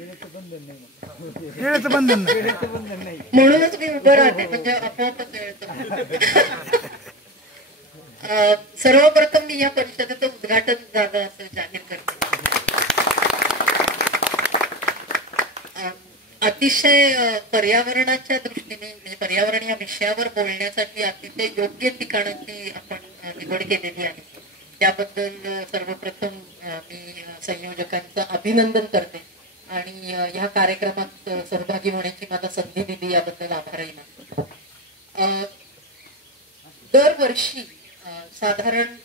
वेळेचं बंधन नाही, म्हणूनच मी उभं राहते, म्हणजे आपोआपच सर्वप्रथम मी या परिषदेचं उद्घाटन झालं असं जाहीर करते. अतिशय पर्यावरणाच्या दृष्टीने, म्हणजे पर्यावरण या विषयावर बोलण्यासाठी अतिशय योग्य ठिकाणाची आपण निवड केलेली आहे. त्याबद्दल सर्वप्रथम मी संयोजकांचं अभिनंदन करते आणि ह्या कार्यक्रमात सहभागी होण्याची मला संधी दिली याबद्दल आभारही मानतो. दरवर्षी साधारण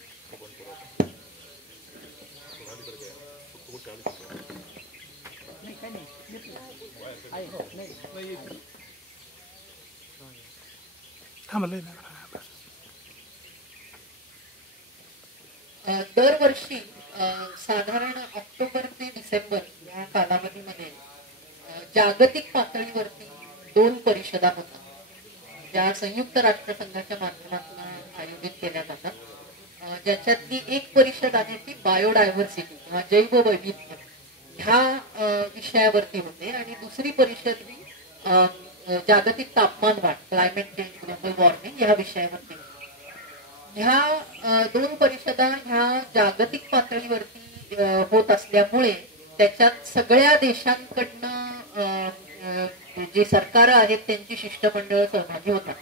दरवर्षी साधारण ऑक्टोबर ते डिसेंबर या कालावधीमध्ये जागतिक पातळीवरती 2 परिषदा होतात, ज्या संयुक्त राष्ट्रसंघाच्या माध्यमातून आयोजित केल्या जातात. ज्याच्यातली एक परिषद आहे ती बायोडायव्हर्सिटी किंवा जैववैविध्य ह्या विषयावरती होते आणि दुसरी परिषद ही जागतिक तापमान वाढ, क्लायमेट चेंज, ग्लोबल वॉर्मिंग ह्या विषयावरती होते. ह्या 2 परिषदा ह्या जागतिक पातळीवरती होत असल्यामुळे त्याच्यात सगळ्या देशांकडनं जे सरकार आहेत त्यांची शिष्टमंडळ सहभागी होतात.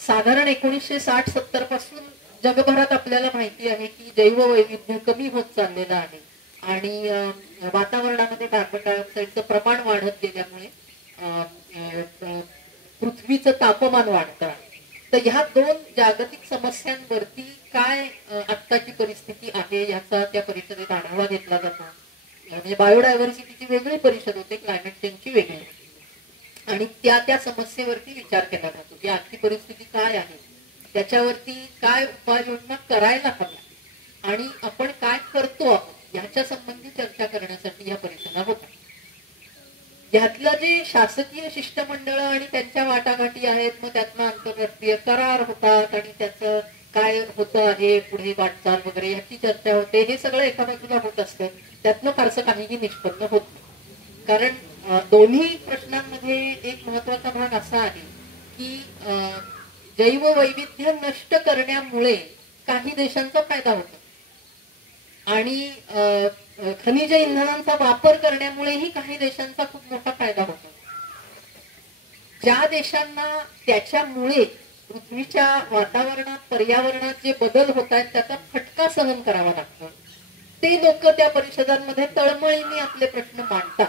साधारण 1960-70 पासून जगभरात आपल्याला माहिती आहे की जैववैविध्य कमी होत चाललेलं आहे आणि वातावरणामध्ये कार्बन डायऑक्साईडचं प्रमाण वाढत गेल्यामुळे पृथ्वीचं तापमान वाढतं. तर ह्या 2 जागतिक समस्यांवरती काय आत्ताची परिस्थिती आहे याचा त्या परिषदेत आढावा घेतला जातो. म्हणजे बायोडायव्हर्सिटीची वेगळी परिषद होते, क्लायमेट चेंजची वेगळी, आणि त्या समस्येवरती विचार केला जातो की आजची परिस्थिती काय आहे, त्याच्यावरती काय उपाययोजना करायला हव्या आणि आपण काय करतो आहोत याच्या संबंधी चर्चा करण्यासाठी या परिषदा होतात. यातलं जे शासकीय शिष्टमंडळ आणि त्यांच्या वाटाघाटी आहेत, मग त्यातनं आंतरराष्ट्रीय करार होतात आणि त्याचं काय होतं आहे पुढे वाटचाल वगैरे याची चर्चा होते. हे सगळं एका बाजूला होत असतं, त्यातनं फारसं काहीही निष्पन्न होत नाही. कारण दोन्ही प्रश्नांमध्ये एक महत्वाचा भाग असा आहे की जैववैविध्य नष्ट करण्यामुळे काही देशांचा फायदा होतो आणि खनिज इंधनांचा वापर करण्यामुळेही काही देशांचा खूप मोठा फायदा होतो. ज्या देशांना त्याच्यामुळे पृथ्वीच्या वातावरणात, पर्यावरणात जे बदल होत आहेत त्याचा फटका सहन करावा लागतो, ते लोक त्या परिषदांमध्ये तळमळीने आपले प्रश्न मांडतात.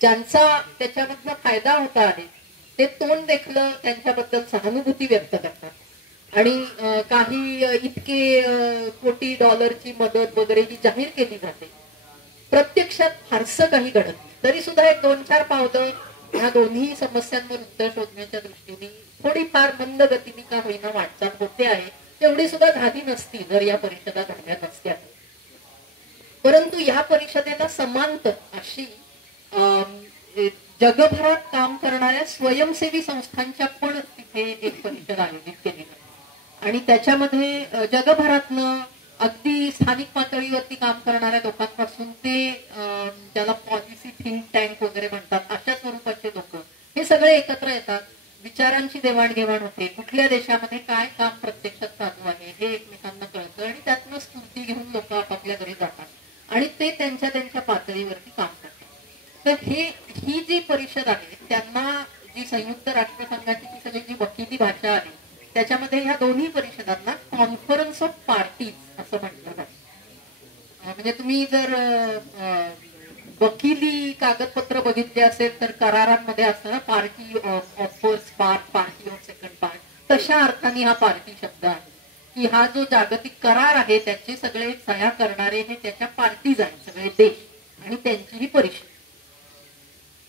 ज्यांचा त्याच्यामधनं फायदा होता आहे ते तोंड देखलं त्यांच्याबद्दल सहानुभूती व्यक्त करतात आणि काही इतके कोटी डॉलरची मदत वगैरे ही जाहीर केली जाते. प्रत्यक्षात फारसं काही घडत नाही. तरी सुद्धा एक 2-4 पावलं ह्या दोन्ही समस्यांवर उत्तर शोधण्याच्या दृष्टीने थोडीफार मंद गतीने का होईना वाटचाल होते आहे. तेवढी सुद्धा झाली नसती जर या परिषदा घडल्या नसत्या. परंतु या परिषदेला समांतर अशी जगभरात काम करणाऱ्या स्वयंसेवी संस्थांच्या पण तिथे एक परिषद आयोजित केली जाते आणि त्याच्यामध्ये जगभरातनं अगदी स्थानिक पातळीवरती काम करणाऱ्या लोकांपासून ते ज्याला पॉलिसी थिंक टँक वगैरे म्हणतात अशा स्वरूपाचे लोक हे सगळे एकत्र येतात. विचारांची देवाणघेवाण होते, कुठल्या देशामध्ये काय काम प्रत्यक्षात चालू आहे हे एकमेकांना कळतं आणि त्यातनं स्फूर्ती घेऊन लोक आपापल्या घरी जातात आणि ते त्यांच्या पातळीवरती काम करतात. तर ही जी परिषद आहे त्यांना जी संयुक्त राष्ट्रसंघाची जी सगळी जी वकिली भाषा आहे त्याच्यामध्ये ह्या दोन्ही परिषदांना कॉन्फरन्स ऑफ पार्टीज असं म्हटलं जातं. म्हणजे तुम्ही जर वकिली कागदपत्र बघितले असेल तर करारांमध्ये असतं ना, party of first part, party of second part, तशा अर्थाने हा पार्टी शब्द आहे की हा जो जागतिक करार आहे त्याचे सगळे सह्या करणारे हे त्याच्या पार्टीज आहेत, सगळे देश आणि त्यांची ही परिषद.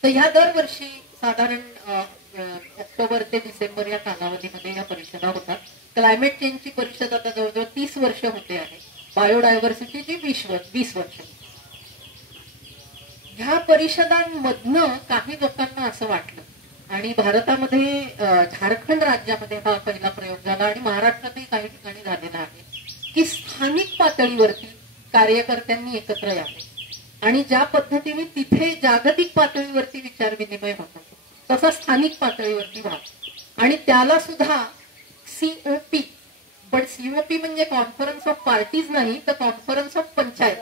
तर ह्या दरवर्षी साधारण ऑक्टोबर ते डिसेंबर या कालावधीमध्ये ह्या परिषदा होतात. क्लायमेट चेंजची परिषद आता जवळजवळ 30 वर्ष होते आहे, बायोडायव्हर्सिटीची 20 वर्ष. ह्या परिषदांमधनं काही लोकांना असं वाटलं आणि भारतामध्ये झारखंड राज्यामध्ये हा पहिला प्रयोग झाला आणि महाराष्ट्रातही काही ठिकाणी झालेला आहे की स्थानिक पातळीवरती कार्यकर्त्यांनी एकत्र यावे आणि ज्या पद्धतीने तिथे जागतिक पातळीवरती विचार विनिमय होतो तसा स्थानिक पातळीवरती व्हावा आणि त्याला सुद्धा COP, पण COP म्हणजे कॉन्फरन्स ऑफ पार्टीज नाही तर कॉन्फरन्स ऑफ पंचायत,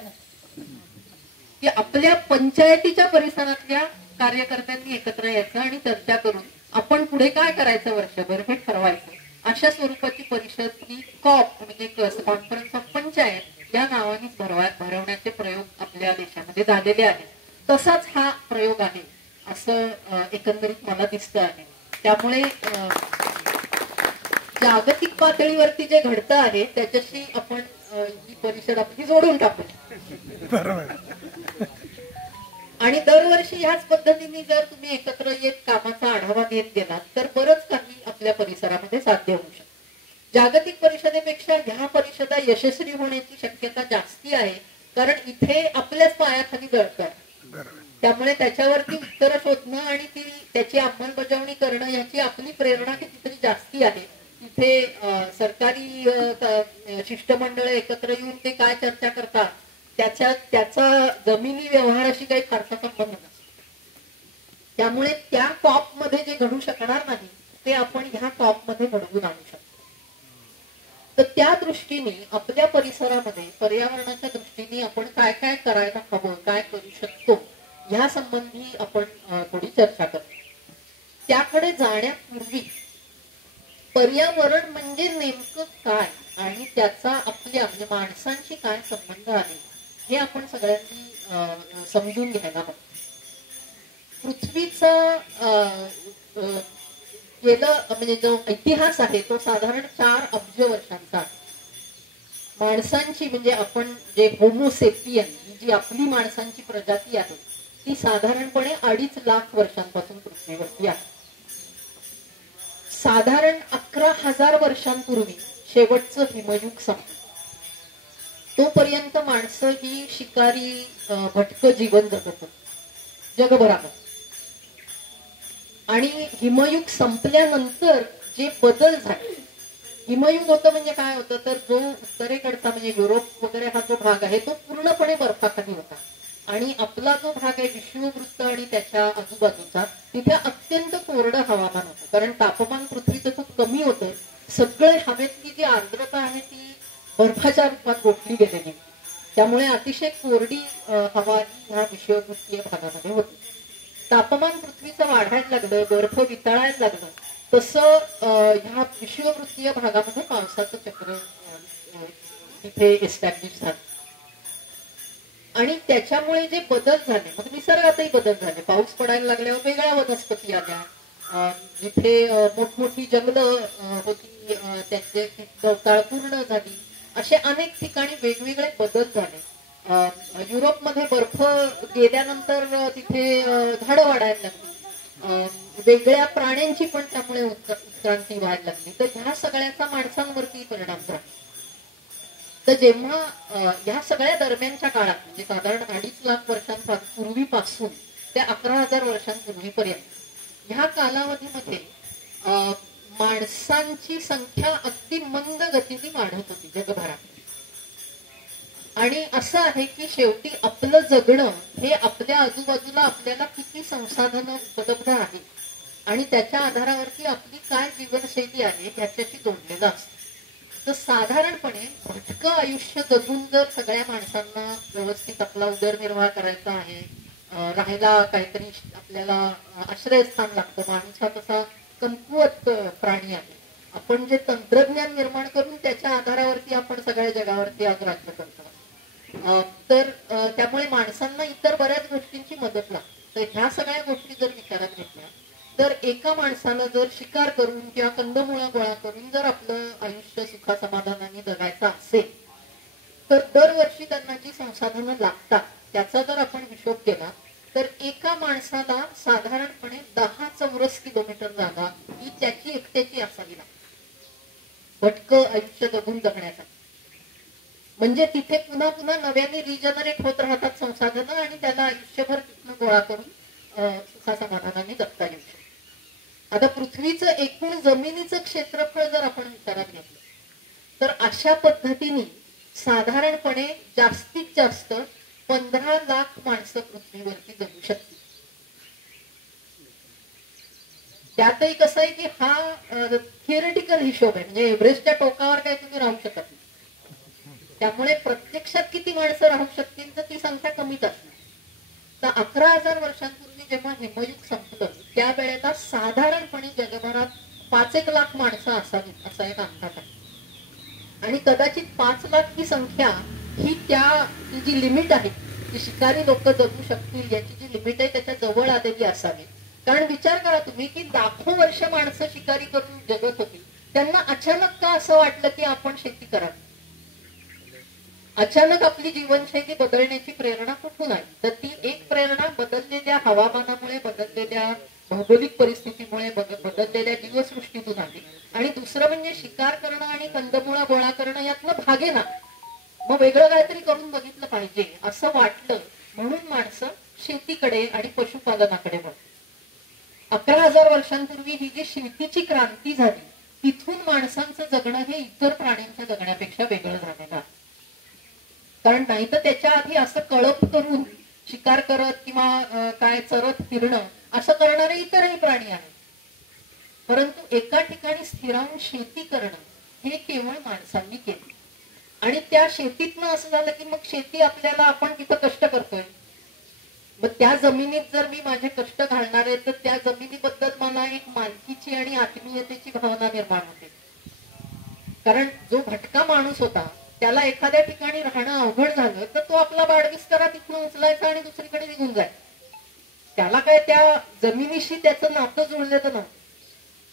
की आपल्या पंचायतीच्या परिसरातल्या कार्यकर्त्यांनी एकत्र यायचं आणि चर्चा करून आपण पुढे काय करायचं वर्षभर हे ठरवायचं. अशा स्वरूपाची परिषद ही कॉप म्हणजे कॉन्फरन्स ऑफ पंचायत या नावानेच भरवण्याचे प्रयोग आपल्या देशामध्ये झालेले आहेत. तसाच हा प्रयोग आहे असं एकंदरीत मला दिसतं आहे. त्यामुळे जागतिक पातळीवरती जे घडतं आहे त्याच्याशी आपण ही परिषद आपली जोडून टाकू. आणि दरवर्षी ह्याच पद्धतीने जर तुम्ही एकत्र येत कामाचा आढावा घेत गेलात तर बरंच काही आपल्या परिसरामध्ये साध्य होऊ शकतं. जागतिक परिषदेपेक्षा ह्या परिषदा यशस्वी होण्याची शक्यता जास्ती आहे कारण इथे आपल्याच पायाखाली गळतं. त्यामुळे त्याच्यावरती उत्तरं शोधणं आणि त्याची अंमलबजावणी करणं याची आपली प्रेरणा कितीतरी जास्ती आहे. इथे सरकारी शिष्टमंडळ एकत्र येऊन ते काय चर्चा करतात त्याचा जमिनी व्यवहाराशी काही फारसा संबंध नसतो. त्यामुळे त्या कॉप मध्ये जे घडू शकणार नाही ते आपण ह्या कॉप मध्ये घडवून आणू शकतो. तर त्या दृष्टीने आपल्या परिसरामध्ये पर्यावरणाच्या दृष्टीने आपण काय काय करायला हवं, काय करू शकतो ह्या संबंधी आपण थोडी चर्चा करू. त्याकडे जाण्यापूर्वी पर्यावरण म्हणजे नेमकं काय आणि त्याचा आपल्या म्हणजे माणसांशी काय संबंध आहे हे आपण सगळ्यांनी समजून घ्यायला हवं. पृथ्वीचा गेलं म्हणजे जो इतिहास आहे तो साधारण 4 अब्ज वर्षांचा आहे. माणसांची म्हणजे आपण जे होमोसेपियन जी आपली माणसांची प्रजाती आहे ती साधारणपणे 2.5 लाख वर्षांपासून पृथ्वीवरती आहे. साधारण 11,000 वर्षांपूर्वी शेवटचं हिमयुग संपलं. तोपर्यंत माणसं ही शिकारी भटकं जीवन जगत होती जगभरामध्ये. आणि हिमयुग संपल्यानंतर जे बदल झाले, हिमयुग होतं म्हणजे काय होतं तर जो उत्तरेकडचा म्हणजे युरोप वगैरे हा जो भाग आहे तो पूर्णपणे बर्फाखाली होता आणि आपला जो भाग आहे विषुववृत्त आणि त्याच्या आजूबाजूचा तिथे अत्यंत कोरडं हवामान होतं कारण तापमान पृथ्वीचं खूप कमी होतं. सगळे हवेतली जी आर्द्रता आहे ती बर्फाच्या रूपात गोठली गेलेली. त्यामुळे अतिशय कोरडी हवा ह्या विषुववृत्तीय भागामध्ये होती. तापमान पृथ्वीचं वाढायला लागलं, बर्फ वितळायला लागलं तसं ह्या विषुववृत्तीय भागामध्ये पावसाचं चक्र तिथे एस्टॅब्लिश झालं. आणि त्याच्यामुळे जे बदल झाले मग निसर्गातही बदल झाले. पाऊस पडायला लागल्यावर वेगळ्या वनस्पती आल्या. जिथे मोठमोठी जंगलं होती त्याचे गवताळ पूर्ण झाली. असे अनेक ठिकाणी वेगवेगळे बदल झाले. युरोपमध्ये बर्फ गेल्यानंतर तिथे झाडं वाढायला लागली. वेगळ्या प्राण्यांची पण त्यामुळे उत्क्रांती व्हायला लागली. तर ह्या सगळ्याचा माणसांवरती परिणाम झाला. तर जेव्हा ह्या सगळ्या दरम्यानच्या काळात म्हणजे साधारण 2.5 लाख वर्षांपूर्वीपासून ते 11,000 वर्षांपूर्वीपर्यंत ह्या कालावधीमध्ये माणसांची संख्या अगदी मंद गतीने वाढत होती जगभरात. आणि असं आहे की शेवटी आपलं जगणं हे आपल्या आजूबाजूला आपल्याला किती संसाधनं उपलब्ध आहेत आणि त्याच्या आधारावरती आपली काय जीवनशैली आहे ह्याच्याशी जोडलेलं असतं. तर साधारणपणे भटकं आयुष्य जगून जर सगळ्या माणसांना व्यवस्थित आपला उदरनिर्वाह करायचा आहे, राहायला काहीतरी आपल्याला आश्रयस्थान लागतं. माणूस हा तसा कमकुवत प्राणी आहे. आपण जे तंत्रज्ञान निर्माण करून त्याच्या आधारावरती आपण सगळ्या जगावरती आज राज्य करतो. तर त्यामुळे माणसांना इतर बऱ्याच गोष्टींची मदत लागते. तर ह्या सगळ्या गोष्टी जर विचारात घेतल्या तर एका माणसानं जर शिकार करून किंवा कंदमुळं गोळा करून जर आपलं आयुष्य सुखासमाधानाने जगायचं असेल तर दरवर्षी त्यांना जी संसाधनं लागतात त्याचा जर आपण हिशोब केला तर एका माणसाला साधारणपणे 10 चौरस किलोमीटर जागा ही त्याची एकट्याची असावी लागते भटकं आयुष्य जगून जगण्यासाठी. म्हणजे तिथे पुन्हा पुन्हा नव्याने रिजनरेट होत राहतात संसाधनं आणि त्याला आयुष्यभर तिथनं गोळा करून सुखासमाधानाने जगता येऊ शकतो. आता पृथ्वीचं एकूण जमिनीचं क्षेत्रफळ जर आपण विचारात घेतलं तर अशा पद्धतीने साधारणपणे जास्तीत जास्त 15 लाख माणसं पृथ्वीवरती जगू शकतील. त्यातही कसं आहे की हा थिअरेटिकल हिशोब आहे, म्हणजे एव्हरेस्टच्या टोकावर काही तुम्ही राहू शकत नाही. त्यामुळे प्रत्यक्षात किती माणसं राहू शकतील तर ती संख्या कमीच असणार. तर 11,000 वर्षांपूर्वी जेव्हा हिमयुग संपलं त्यावेळेला साधारणपणे जगभरात 5-1 लाख माणसं असावीत असा एक अंदाज आहे. आणि कदाचित 5 लाख ही संख्या ही त्या जी लिमिट आहे, जी शिकारी लोक जगू शकतील याची जी लिमिट आहे त्याच्या जवळ आलेली असावी. कारण विचार करा तुम्ही की लाखो वर्ष माणसं शिकारी करून जगत होती, त्यांना अचानक का असं वाटलं की आपण शेती करावी? अचानक आपली जीवनशैली बदलण्याची प्रेरणा कुठून आली? तर ती एक प्रेरणा बदललेल्या हवामानामुळे, बदललेल्या भौगोलिक परिस्थितीमुळे, बदललेल्या जीवसृष्टीतून आली. आणि दुसरं म्हणजे शिकार करणं आणि कंदमुळा गोळा करणं यातनं भागे ना, मग वेगळं काहीतरी करून बघितलं पाहिजे असं वाटलं, म्हणून माणसं शेतीकडे आणि पशुपालनाकडे वळली. 11,000 वर्षांपूर्वी ही जी शेतीची क्रांती झाली तिथून माणसांचं जगणं हे इतर प्राण्यांच्या जगण्यापेक्षा वेगळं झालेलं आहे. कारण नाही तर त्याच्या आधी असं कळप करून शिकार करत किंवा काय चरत फिरणं असं करणारे इतरही प्राणी आहेत. परंतु एका ठिकाणी स्थिरावून शेती करणं हे केवळ माणसांनी केलं. आणि त्या शेतीतनं असं झालं की मग शेती आपल्याला, आपण तिथं कष्ट करतोय, मग त्या जमिनीत जर मी माझे कष्ट घालणार आहे तर त्या जमिनीबद्दल मला एक मालकीची आणि आत्मीयतेची भावना निर्माण होते. कारण जो भटका माणूस होता त्याला एखाद्या ठिकाणी राहणं अवघड झालं तर तो आपला बाडबिस्तरा तिथून उचलायचा आणि दुसरीकडे निघून जायचा. त्याला काय त्या जमिनीशी त्याचं नातं जुळलेलं नव्हतं.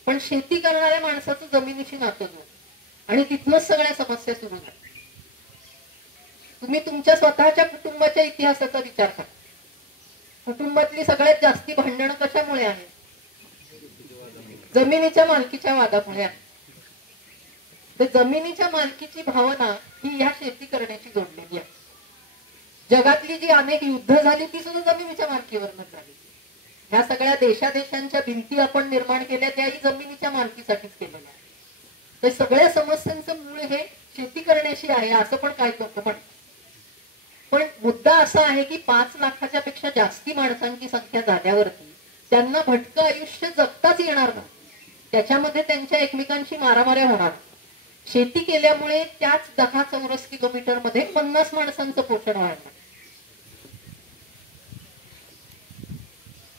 पण शेती करणाऱ्या माणसाचं जमिनीशी नातं जुळलं आणि तिथनच सगळ्या समस्या सुरू झाल्या. तुम्ही तुमच्या स्वतःच्या कुटुंबाच्या इतिहासाचा विचार करा. कुटुंबातली सगळ्यात जास्ती भांडणं कशामुळे आहेत? जमिनीच्या मालकीच्या वादामुळे आहे. तर जमिनीच्या मालकीची भावना ही ह्या शेती करण्याची जोडलेली आहे. जगातली जी अनेक युद्ध झाली ती सुद्धा जमिनीच्या मालकीवरच झाली. ह्या सगळ्या देशादेशांच्या भिंती आपण निर्माण केल्या त्याही जमिनीच्या मालकीसाठीच केलेल्या आहे. तर सगळ्या समस्यांचं मूळ हे शेती करण्याशी आहे असं पण काही लोक म्हणतात. पण मुद्दा असा आहे की 5 लाखाच्या पेक्षा जास्ती माणसांची संख्या झाल्यावरती त्यांना भटकं आयुष्य जगताच येणार नाही. त्याच्यामध्ये त्यांच्या एकमेकांशी मारामाऱ्या होणार. शेती केल्यामुळे त्याच 10 चौरस किलोमीटर मध्ये 50 माणसांचं पोषण वाढणार.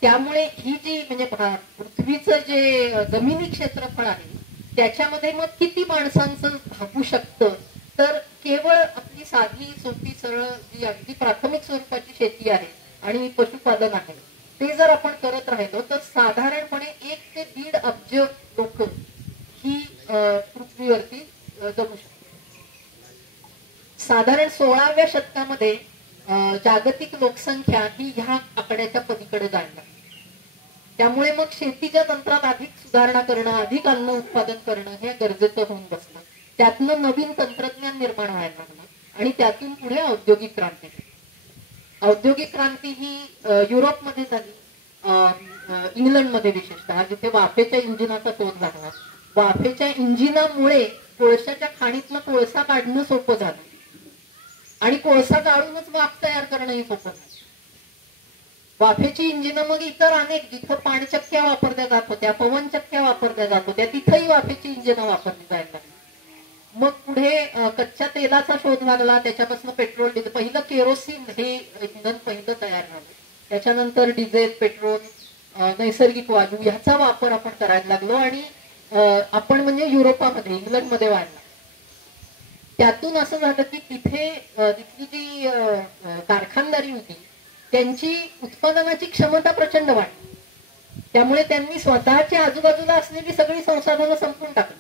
त्यामुळे ही जी म्हणजे पृथ्वीचं जे जमिनी क्षेत्रफळ आहे त्याच्यामध्ये मग किती माणसांचं भागू शकतं? तर केवळ आपली साधी सोपी सरळ जी अगदी प्राथमिक स्वरूपाची शेती आहे आणि पशुपालन आहे ते जर आपण करत राहिलो तर साधारणपणे 1 ते 1.5 अब्ज लोक ही पृथ्वीवरती जगू शकतात. साधारण 16व्या शतकामध्ये जागतिक लोकसंख्या ही ह्या आकड्याच्या पलीकडे जाणार. त्यामुळे मग शेतीच्या तंत्रात अधिक सुधारणा करणं, अधिक अन्न उत्पादन करणं हे गरजेचं होऊन बसलं. त्यातनं नवीन तंत्रज्ञान निर्माण व्हायला लागलं आणि त्यातून पुढे औद्योगिक क्रांती. औद्योगिक क्रांती ही युरोपमध्ये झाली, इंग्लंडमध्ये विशेषतः, जिथे वाफेच्या इंजिनाचा शोध लागला. वाफेच्या इंजिनामुळे कोळशाच्या खाणीतनं कोळसा काढणं सोपं झालं आणि कोळसा काढूनच वाफ तयार करणंही सोपं झालं. वाफेची इंजिनं मग इतर अनेक, जिथं पाणचक्क्या वापरल्या जात होत्या, पवनचक्क्या वापरल्या जात होत्या, तिथंही वाफेची इंजिनं वापरली जायला लागली. मग पुढे कच्च्या तेलाचा शोध लागला, त्याच्यापासून पेट्रोल, डिझेल. पहिलं केरोसिन हे इंधन पहिलं तयार झालं. त्याच्यानंतर डिझेल, पेट्रोल, नैसर्गिक वायू ह्याचा वापर आपण करायला लागलो आणि आपण म्हणजे युरोपामध्ये, इंग्लंडमध्ये वाढला. त्यातून असं झालं की तिथली जी कारखानदारी होती त्यांची उत्पादनाची क्षमता प्रचंड वाढली. त्यामुळे त्यांनी स्वतःच्या आजूबाजूला असलेली सगळी संसाधनं संपवून टाकली.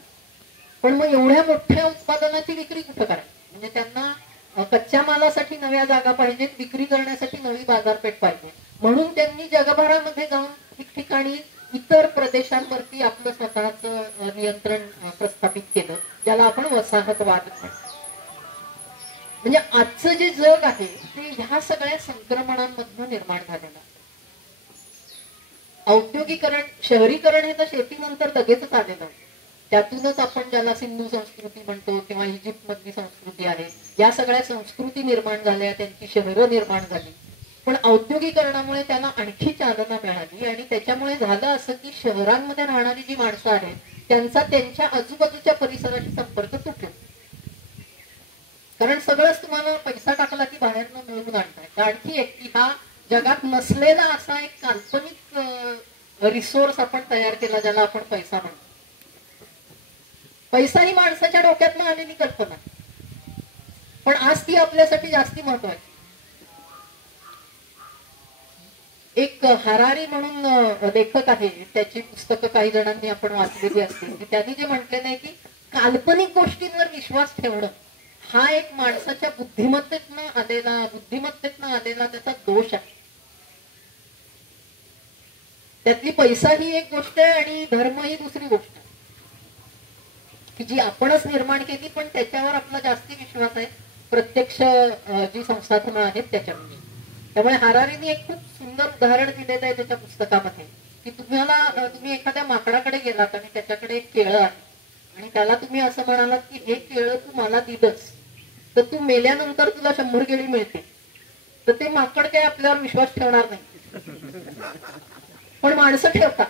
पण मग एवढ्या मोठ्या उत्पादनाची विक्री कुठं करायची? म्हणजे त्यांना कच्च्या मालासाठी नव्या जागा पाहिजेत, विक्री करण्यासाठी नवी बाजारपेठ पाहिजे. म्हणून त्यांनी जगभरामध्ये जाऊन ठिकठिकाणी इतर प्रदेशांवरती आपलं स्वतःचं नियंत्रण प्रस्थापित केलं, ज्याला आपण वसाहतवाद म्हणतो. म्हणजे आजचं जे जग आहे ते ह्या सगळ्या संक्रमणांमधून निर्माण झालेलं. औद्योगिकरण, शहरीकरण हे तर शेतीनंतर लगेचच आलेलं. त्यातूनच आपण ज्याला सिंधू संस्कृती म्हणतो किंवा इजिप्त मधली संस्कृती आहे, या सगळ्या संस्कृती निर्माण झाल्या, त्यांची शहरं निर्माण झाली. पण औद्योगिकरणामुळे त्यांना आणखी चालना मिळाली आणि त्याच्यामुळे झालं असं की शहरांमध्ये राहणारी जी माणसं आहेत त्यांचा त्यांच्या आजूबाजूच्या परिसराशी संपर्क तुटला. कारण सगळंच तुम्हाला पैसा टाकला की बाहेरनं मिळवून आणताय. आणखी एक की हा जगात नसलेला असा एक काल्पनिक रिसोर्स आपण तयार केला ज्याला आपण पैसा म्हणतो. पैसा ही माणसाच्या डोक्यातनं आलेली कल्पना, पण आज ती आपल्यासाठी जास्ती महत्वाची. एक हरारी म्हणून लेखक आहे, त्याची पुस्तकं काही जणांनी आपण वाचलेली असतील. त्यांनी जे म्हटलेलं आहे की काल्पनिक गोष्टींवर विश्वास ठेवणं हा एक माणसाच्या बुद्धिमत्तेतनं आलेला त्याचा दोष आहे. त्यातली पैसा ही एक गोष्ट आहे आणि धर्म ही दुसरी गोष्ट आहे की जी आपणच निर्माण केली, पण त्याच्यावर आपला जास्ती विश्वास आहे प्रत्यक्ष जी संसाधनं आहेत त्याच्यामध्ये. त्यामुळे हरारीने एक खूप सुंदर उदाहरण दिलेलं आहे त्याच्या पुस्तकामध्ये की तुम्ही एखाद्या माकडाकडे गेलात आणि त्याच्याकडे एक केळं आहे आणि त्याला तुम्ही असं म्हणालात की हे केळं तू मला दिलंस तर तू मेल्यानंतर तुला 100 केळी मिळते, तर ते माकड काही आपल्यावर विश्वास ठेवणार नाही, पण माणसं ठेवतात.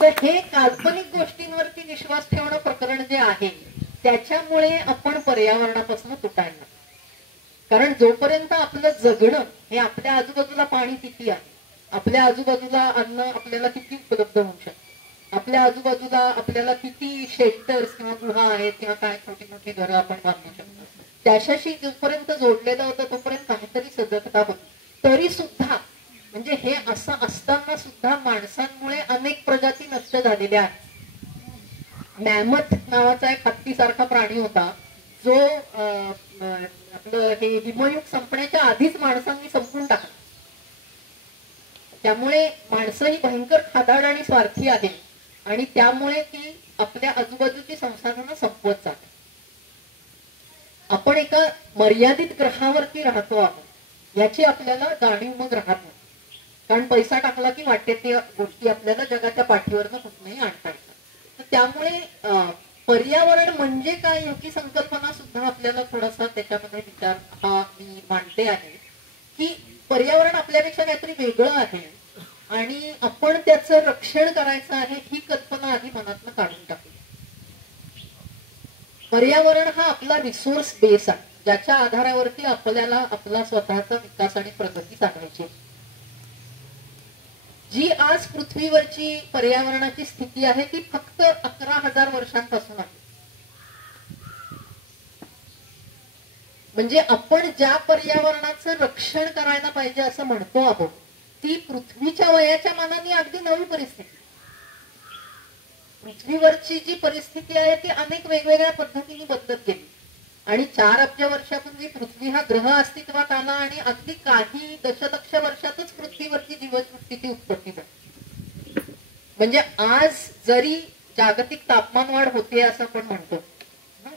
तर हे काल्पनिक गोष्टींवरती विश्वास ठेवणं प्रकरण जे आहे त्याच्यामुळे आपण पर्यावरणापासून तुटायला. कारण जोपर्यंत आपलं जगणं हे आपल्या आजूबाजूला पाणी किती आहे, आपल्या आजूबाजूला अन्न आपल्याला किती उपलब्ध होऊ शकतं, आपल्या आजूबाजूला आपल्याला किती शेल्टर्स किंवा गुहा आहेत किंवा काय छोटी मोठी घरं आपण बांधू शकतो, त्याच्याशी जोपर्यंत जोडलेलं होतं तोपर्यंत काहीतरी सजगता होती. तरी सुद्धा म्हणजे हे असं असताना सुद्धा माणसांमुळे अनेक प्रजाती नष्ट झालेल्या आहेत. मॅमथ नावाचा एक हत्तीसारखा प्राणी होता जो आपलं हे हिमयुग संपण्याच्या आधीच माणसांनी संपून टाकला. त्यामुळे माणसं ही भयंकर खादाड आणि स्वार्थी आहे आणि त्यामुळे ती आपल्या आजूबाजूची संसाधनं संपवत जाते. आपण एका मर्यादित ग्रहावरती राहतो आहोत याची आपल्याला जाणीव मग राहत नाही. कारण पैसा टाकला की वाटेल त्या गोष्टी आपल्याला जगाच्या पाठीवरनं कुठनंही आणता येतात. तर त्यामुळे पर्यावरण म्हणजे काय याची संकल्पना सुद्धा आपल्याला थोडासा त्याच्यामध्ये विचार हा मी मांडते आहे की पर्यावरण आपल्यापेक्षा काहीतरी वेगळं आहे आणि आपण त्याचं रक्षण करायचं आहे ही कल्पना आधी मनातनं काढून टाकली. पर्यावरण हा आपला रिसोर्स बेस आहे ज्याच्या आधारावरती आपल्याला आपला स्वतःचा विकास आणि प्रगती साधायची. जी आज पृथ्वीवरची पर्यावरणाची स्थिती आहे ती फक्त 11,000 वर्षांपासून आहे. म्हणजे आपण ज्या पर्यावरणाचं रक्षण करायला पाहिजे असं म्हणतो आहोत ती पृथ्वीच्या वयाच्या मानाने अगदी नवी परिस्थिती. पृथ्वीवरची जी परिस्थिती आहे ती अनेक वेगवेगळ्या पद्धतीने बदलत गेली आणि 4 अब्ज वर्षापूर्वी पृथ्वी हा ग्रह अस्तित्वात आला आणि अगदी काही दशलक्ष वर्षातच पृथ्वीवरची जीवसृष्टीची उत्पत्ती झाली. म्हणजे आज जरी जागतिक तापमानवाढ होते असं आपण म्हणतो,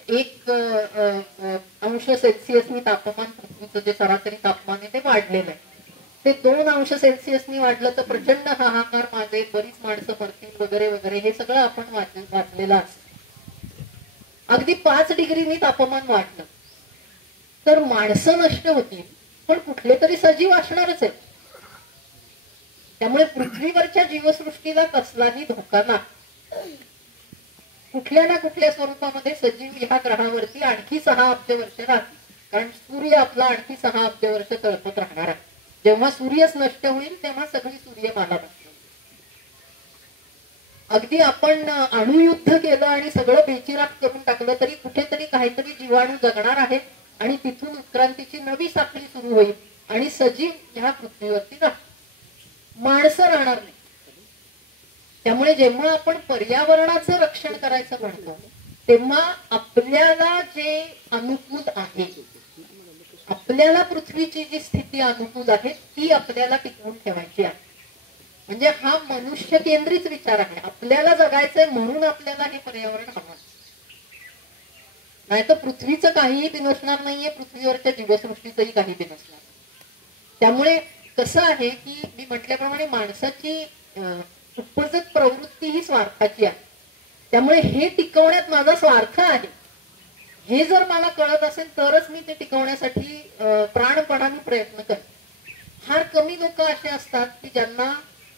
1 अंश सेल्सिअसनी तापमान पृथ्वीचं जे सरासरी तापमान आहे ते वाढलेलं आहे. ते 2 अंश सेल्सिअसनी वाढलं तर प्रचंड हाहाकार मागे, बरीच माणसं मरतील वगैरे वगैरे हे सगळं आपण वाचलेलं असतं. अगदी 5 डिग्रीनी तापमान वाढलं तर माणसं नष्ट होतील पण कुठले तरी सजीव असणारच आहे. त्यामुळे पृथ्वीवरच्या जीवसृष्टीला कसलाही धोका नाही. कुठल्या ना कुठल्या स्वरूपामध्ये सजीव ह्या ग्रहावरती आणखी 6 अब्ज वर्ष राहतील. कारण सूर्य आपला आणखी 6 अब्ज वर्ष तळपत राहणार आहे. जेव्हा सूर्यच नष्ट होईल तेव्हा सगळी सूर्यमाला बसते. अगदी आपण अणुयुद्ध केलं आणि सगळं बेचिराट करून टाकलं तरी कुठेतरी काहीतरी जीवाणू जगणार आहेत आणि तिथून उत्क्रांतीची नवी साखळी सुरू होईल आणि सजीव ह्या पृथ्वीवरती राहतील, माणसं राहणार नाही. त्यामुळे जेव्हा आपण पर्यावरणाचं रक्षण करायचं म्हणतो तेव्हा आपल्याला जे अनुकूल आहे, आपल्याला पृथ्वीची जी स्थिती अनुकूल आहे ती आपल्याला टिकवून ठेवायची आहे. म्हणजे हा मनुष्य केंद्रित विचार आहे. आपल्याला जगायचंय म्हणून आपल्याला हे पर्यावरण हवं, नाही तर पृथ्वीचं काहीही बिनसणार नाहीये, पृथ्वीवरच्या जीवसृष्टीचंही काही बिनसणार. त्यामुळे कसं आहे की मी म्हटल्याप्रमाणे माणसाची उपजत प्रवृत्ती ही स्वार्थाची आहे. त्यामुळे हे टिकवण्यात माझा स्वार्थ आहे हे जर मला कळत असेल तरच मी ते टिकवण्यासाठी प्राणपणाने प्रयत्न करते. फार कमी लोक असे असतात की ज्यांना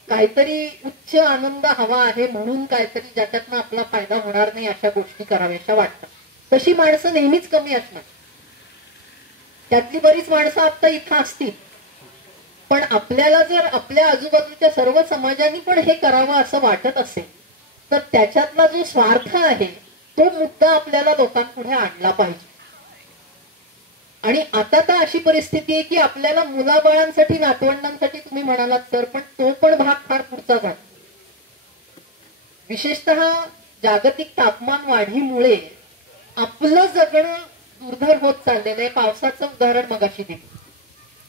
काहीतरी उच्च आनंद हवा आहे म्हणून काहीतरी ज्याच्यातनं आपला फायदा होणार नाही अशा गोष्टी कराव्याशा वाटतात. तशी माणसं नेहमीच कमी असणार. त्यातली बरीच माणसं आता इथं असतील, पण आपल्याला जर आपल्या आजूबाजूच्या सर्व समाजाने पण हे करावं असं वाटत असेल तर त्याच्यातला जो स्वार्थ आहे तो मुद्दा आपल्याला लोकांपुढे आणला पाहिजे. आणि आता तर अशी परिस्थिती आहे की आपल्याला मुलाबाळांसाठी नातवंडांसाठी तुम्ही म्हणालात सर, पण तो पण भाग फार पुढचा झाला. विशेषतः जागतिक तापमान वाढीमुळे आपलं जगणं दुर्धर होत चाललेलं आहे. पावसाचं उदाहरण मगाशी दिलं.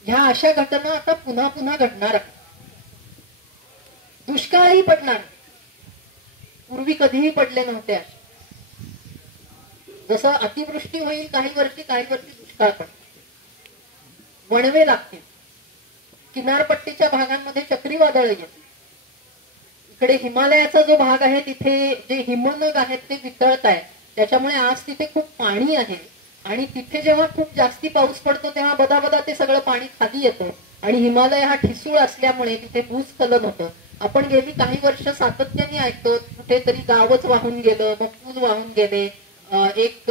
ह्या अशा घटना आता पुन्हा पुन्हा घडणार आहेत. दुष्काळही पडणार, पूर्वी कधीही पडले नव्हते असे. जसं अतिवृष्टी होईल काही वर्षी दुष्काळ पडेल, वणवे लागतील, किनारपट्टीच्या भागांमध्ये चक्रीवादळ येतील. इकडे हिमालयाचा जो भाग आहे तिथे जे हिमनग आहेत ते वितळत आहेत, त्याच्यामुळे आज तिथे खूप पाणी आहे. आणि तिथे जेव्हा खूप जास्ती पाऊस पडतो तेव्हा बदाबदा ते सगळं पाणी खाली येतं आणि हिमालय हा ठिसूळ असल्यामुळे तिथे भूस्खलन होतं. आपण गेली काही वर्ष सातत्याने ऐकतो कुठेतरी गावच वाहून गेलं, मग पूल वाहून गेले, एक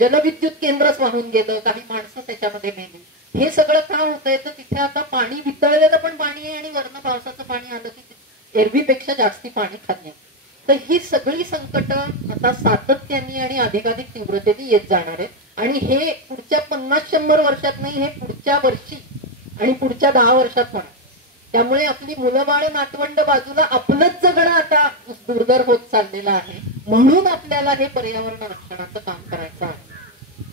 जलविद्युत केंद्रच वाहून गेलं, काही माणसं त्याच्यामध्ये मेली. हे सगळं का होतंय तर तिथे आता पाणी वितळलेलं पण पाणी आहे आणि वरनं पावसाचं पाणी आलं की एरवीपेक्षा जास्ती पाणी खाली आहे. तर ही सगळी संकट आता सातत्याने आणि अधिकाधिक तीव्रतेने येत जाणार आहे. आणि हे पुढच्या 50-100 वर्षात नाही, हे पुढच्या वर्षी आणि पुढच्या 10 वर्षात होणार. त्यामुळे आपली मुलं बाळ नातवंड बाजूला आपलंच जगणं आता दुर्धर होत चाललेलं आहे. म्हणून आपल्याला हे पर्यावरण रक्षणाचं काम करायचं आहे.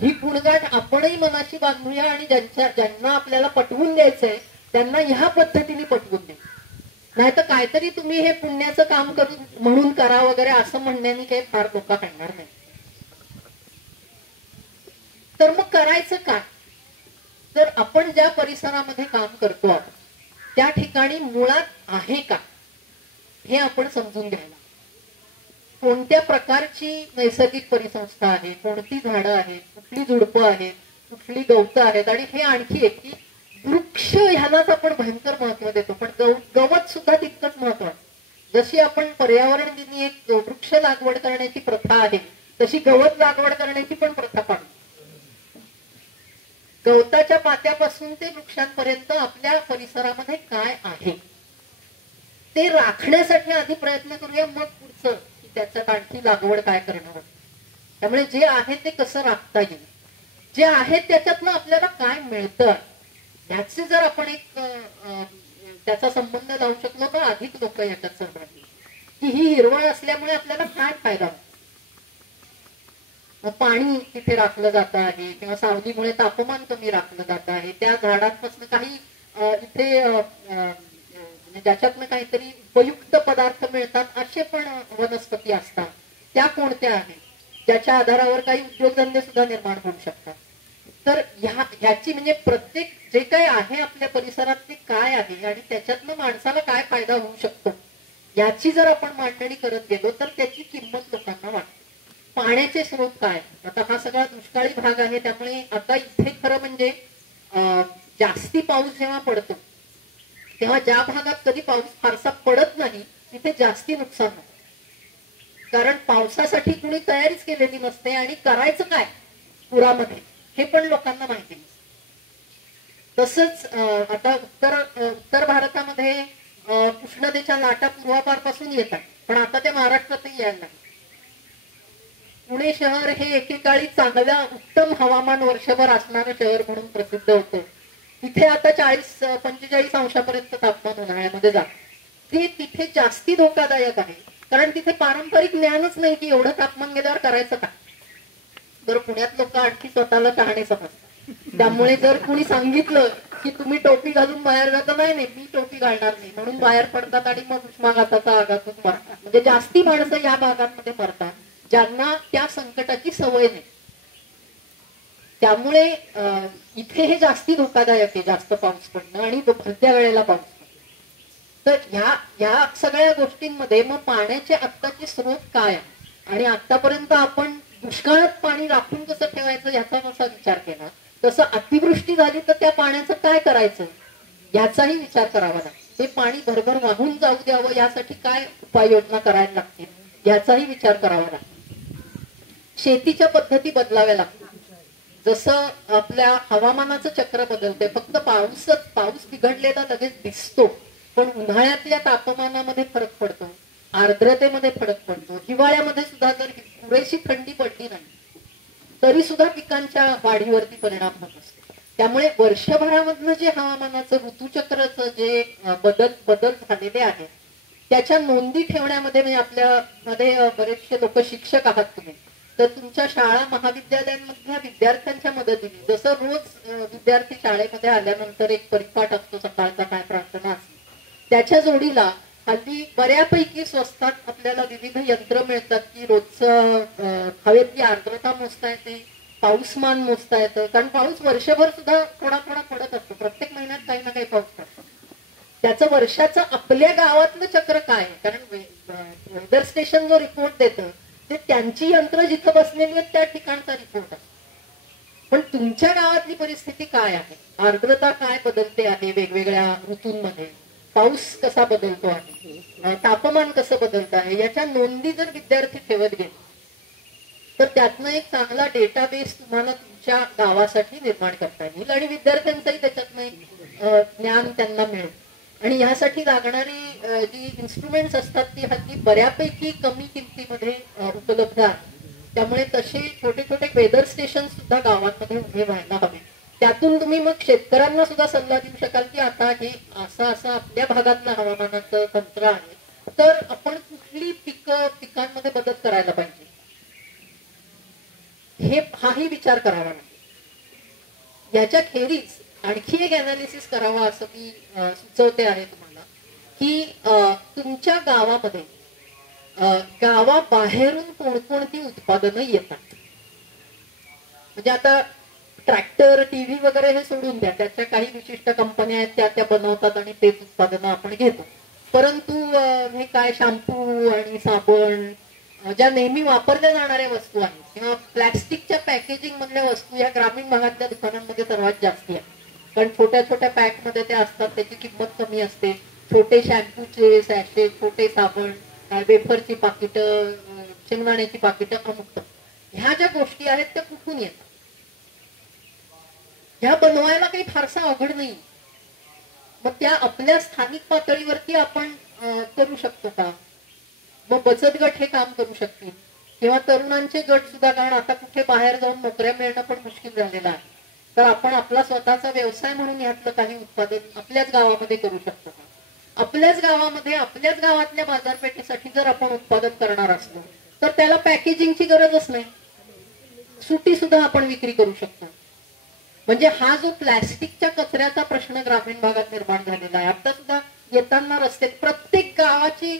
ही गुणगाठ आपणही मनाशी बांधूया आणि ज्यांना आपल्याला पटवून द्यायचंय त्यांना ह्या पद्धतीने पटवून द्या. नाही तर काहीतरी तुम्ही हे पुण्याचं काम करून म्हणून करा वगैरे असं म्हणण्याने काही फार लोक करणार नाही. तर मग करायचं काय? तर आपण ज्या परिसरामध्ये काम करतो आहोत त्या ठिकाणी मुळात आहे का हे आपण समजून घ्यायला. कोणत्या प्रकारची नैसर्गिक परिसंस्था आहे, कोणती झाडं आहेत, कुठली झुडपं आहेत, कुठली गवतं आहेत. आणि हे आणखी एक की वृक्ष ह्यालाच आपण भयंकर महत्व देतो, पण गवत सुद्धा तितकंच महत्वाचं. जशी आपण पर्यावरण दिनी एक वृक्ष लागवड करण्याची प्रथा आहे तशी गवत लागवड करण्याची पण प्रथा पाडू. गवताच्या पात्यापासून ते वृक्षांपर्यंत आपल्या परिसरामध्ये काय आहे ते राखण्यासाठी आधी प्रयत्न करूया, मग पुढचं की त्याच्यात आणखी लागवड काय करणार. त्यामुळे जे आहे ते कसं राखता येईल, जे आहे त्याच्यातनं आपल्याला काय मिळतं याचे जर आपण एक त्याचा संबंध लावू शकलो तर अधिक लोक याच्यात सहभागी की ही हिरवळ असल्यामुळे आपल्याला काय फायदा होतो. पाणी तिथे राखलं जात आहे किंवा सावलीमुळे तापमान कमी राखलं जात आहे. त्या झाडांपासून काही इथे ज्याच्यातनं काहीतरी उपयुक्त पदार्थ मिळतात असे पण वनस्पती असतात. त्या कोणत्या आहेत ज्याच्या आधारावर काही उद्योगधंदे सुद्धा निर्माण होऊ शकतात. तर ह्याची म्हणजे प्रत्येक जे काही आहे आपल्या परिसरात ते काय आहे आणि त्याच्यातनं माणसाला काय फायदा होऊ शकतो याची जर आपण मांडणी करत गेलो तर त्याची किंमत लोकांना वाटते. पाण्याचे स्रोत काय, आता हा सगळा दुष्काळी भाग आहे त्यामुळे आता इथे खरं म्हणजे जास्ती पाऊस जेव्हा पडतो तेव्हा ज्या भागात कधी पाऊस फारसा पडत नाही तिथे जास्ती नुकसान होतं. कारण पावसासाठी कुणी तयारीच केलेली नसते आणि करायचं काय पुरामध्ये हे पण लोकांना माहिती नसतं. तसंच आता उत्तर भारतामध्ये उष्णतेच्या लाटा पूर्वापारपासून येतात, पण आता त्या महाराष्ट्रातही यायला लागतात. पुणे शहर हे एकेकाळी चांगलं उत्तम हवामान वर्षभर असणारं शहर म्हणून प्रसिद्ध होतं. तिथे आता 40-45 अंशापर्यंत तापमान उन्हाळ्यामध्ये जात. ते तिथे जास्ती धोकादायक आहे कारण तिथे पारंपरिक ज्ञानच नाही की एवढं तापमान गेल्यावर करायचं का. बरं, पुण्यात लोक आणखी स्वतःला शहाणे समजतात. त्यामुळे जर कुणी सांगितलं की तुम्ही टोपी घालून बाहेर जाता, नाही मी टोपी घालणार नाही म्हणून बाहेर पडतात आणि मग उष्माघाताचा आघातून मरतात. म्हणजे जास्ती माणसं या भागांमध्ये मरतात ज्यांना त्या संकटाची सवय नाही. त्यामुळे इथे हे जास्ती धोकादायक आहे जास्त पाऊस पडणं आणि भरत्या वेळेला पाऊस पडणं. तर ह्या सगळ्या गोष्टींमध्ये मग पाण्याचे आत्ताचे स्रोत काय आहे आणि आतापर्यंत आपण दुष्काळात पाणी राखून कसं ठेवायचं याचा कसा विचार केला, तसं अतिवृष्टी झाली तर त्या पाण्याचं काय करायचं याचाही विचार करावा लागतो. ते पाणी भरभर वाहून जाऊ द्यावं यासाठी काय उपाययोजना करायला लागतील याचाही विचार करावा लागतो. शेतीच्या पद्धती बदलाव्या लागतात. जसं आपल्या हवामानाचं चक्र बदलतंय, फक्त पाऊस बिघडलेला लगेच दिसतो, पण उन्हाळ्यातल्या तापमानामध्ये फरक पडतो, आर्द्रतेमध्ये फरक पडतो, हिवाळ्यामध्ये सुद्धा जर पुरेशी थंडी पडली नाही तरी सुद्धा पिकांच्या वाढीवरती परिणाम होत असतो. त्यामुळे वर्षभरामधलं जे हवामानाचं ऋतुचक्राचं जे बदल झालेले आहेत त्याच्या नोंदी ठेवण्यामध्ये, म्हणजे आपल्यामध्ये बरेचसे लोक शिक्षक आहात तुम्ही, तर तुमच्या शाळा महाविद्यालयांमधल्या विद्यार्थ्यांच्या मदतीने, जसं रोज विद्यार्थी शाळेमध्ये आल्यानंतर एक परिपाठ असतो सकाळचा, काय प्रार्थना असते, त्याच्या जोडीला हल्ली बऱ्यापैकी स्वस्तात आपल्याला विविध यंत्र मिळतात की रोजचं हवेतली आर्द्रता मोजता येते, पाऊसमान मोजता येतं. कारण पाऊस वर्षभर सुद्धा थोडा थोडा पडत असतो, प्रत्येक महिन्यात काही ना काही पाऊस पडतो. त्याचं वर्षाचं आपल्या गावातलं चक्र काय आहे, कारण वेदर स्टेशन जो रिपोर्ट देतं ते त्यांची यंत्र जिथं बसलेली आहेत त्या ठिकाणचा रिपोर्ट असतो. पण तुमच्या गावातली परिस्थिती काय आहे, आर्द्रता काय बदलते आहे वेगवेगळ्या ऋतूंमध्ये, पाऊस कसा बदलतो आहे, तापमान कसं बदलत आहे, याच्या नोंदी जर विद्यार्थी ठेवत गेले तर त्यातनं एक चांगला डेटाबेस तुम्हाला तुमच्या गावासाठी निर्माण करता येईल आणि विद्यार्थ्यांचंही त्याच्यातनं ज्ञान त्यांना मिळेल. आणि ह्यासाठी लागणारी जी इन्स्ट्रुमेंट्स असतात ती हल्ली बऱ्यापैकी कमी किमतीमध्ये उपलब्ध आहेत. त्यामुळे तसे छोटे छोटे वेदर स्टेशन सुद्धा गावांमध्ये उभे व्हायला हवे. त्यातून तुम्ही मग शेतकऱ्यांना सुद्धा सल्ला देऊ शकाल की आता हे असं आपल्या भागातलं हवामानाचं तंत्र आहे, तर आपण कुठली पिकांमध्ये बदल करायला पाहिजे हाही विचार करावा लागेल. याच्या खेरीज आणखी एक अनालिसिस करावा असं मी सुचवते आहे तुम्हाला की तुमच्या गावामध्ये गावाबाहेरून कोणकोणती उत्पादनं येतात. म्हणजे आता ट्रॅक्टर, टीव्ही वगैरे हे सोडून द्या, त्याच्या काही विशिष्ट कंपन्या आहेत त्या बनवतात आणि तेच उत्पादनं आपण घेतो. परंतु हे काय शॅम्पू आणि साबण, ज्या नेहमी वापरल्या जाणाऱ्या वस्तू आहेत किंवा प्लॅस्टिकच्या पॅकेजिंग मधल्या वस्तू या ग्रामीण भागातल्या दुकानांमध्ये सर्वात जास्त आहे. कारण छोट्या छोट्या पॅक मध्ये ते असतात, त्याची किंमत कमी असते. छोटे शॅम्पूचे सॅशे, छोटे साबण, वेफरची पाकिटं, शेंगदाण्याची पाकिटं, अमुक ह्या ज्या गोष्टी आहेत त्या कुठून येतात. ह्या बनवायला काही फारसा अवघड नाही. मग त्या आपल्या स्थानिक पातळीवरती आपण करू शकतो का. मग बचत गट हे काम करू शकतील किंवा तरुणांचे गट सुद्धा, कारण आता कुठे बाहेर जाऊन नोकऱ्या मिळणं पण मुश्किल झालेलं आहे. तर आपण आपला स्वतःचा व्यवसाय म्हणून यातलं काही उत्पादन आपल्याच गावामध्ये करू शकतो का. आपल्याच गावामध्ये आपल्याच गावातल्या बाजारपेठेसाठी जर आपण उत्पादन करणार असलो तर त्याला पॅकेजिंगची गरजच नाही, सुटी सुद्धा आपण विक्री करू शकतो. म्हणजे हा जो प्लॅस्टिकच्या कचऱ्याचा प्रश्न ग्रामीण भागात निर्माण झालेला आहे, आता सुद्धा येताना रस्त्यात प्रत्येक गावाची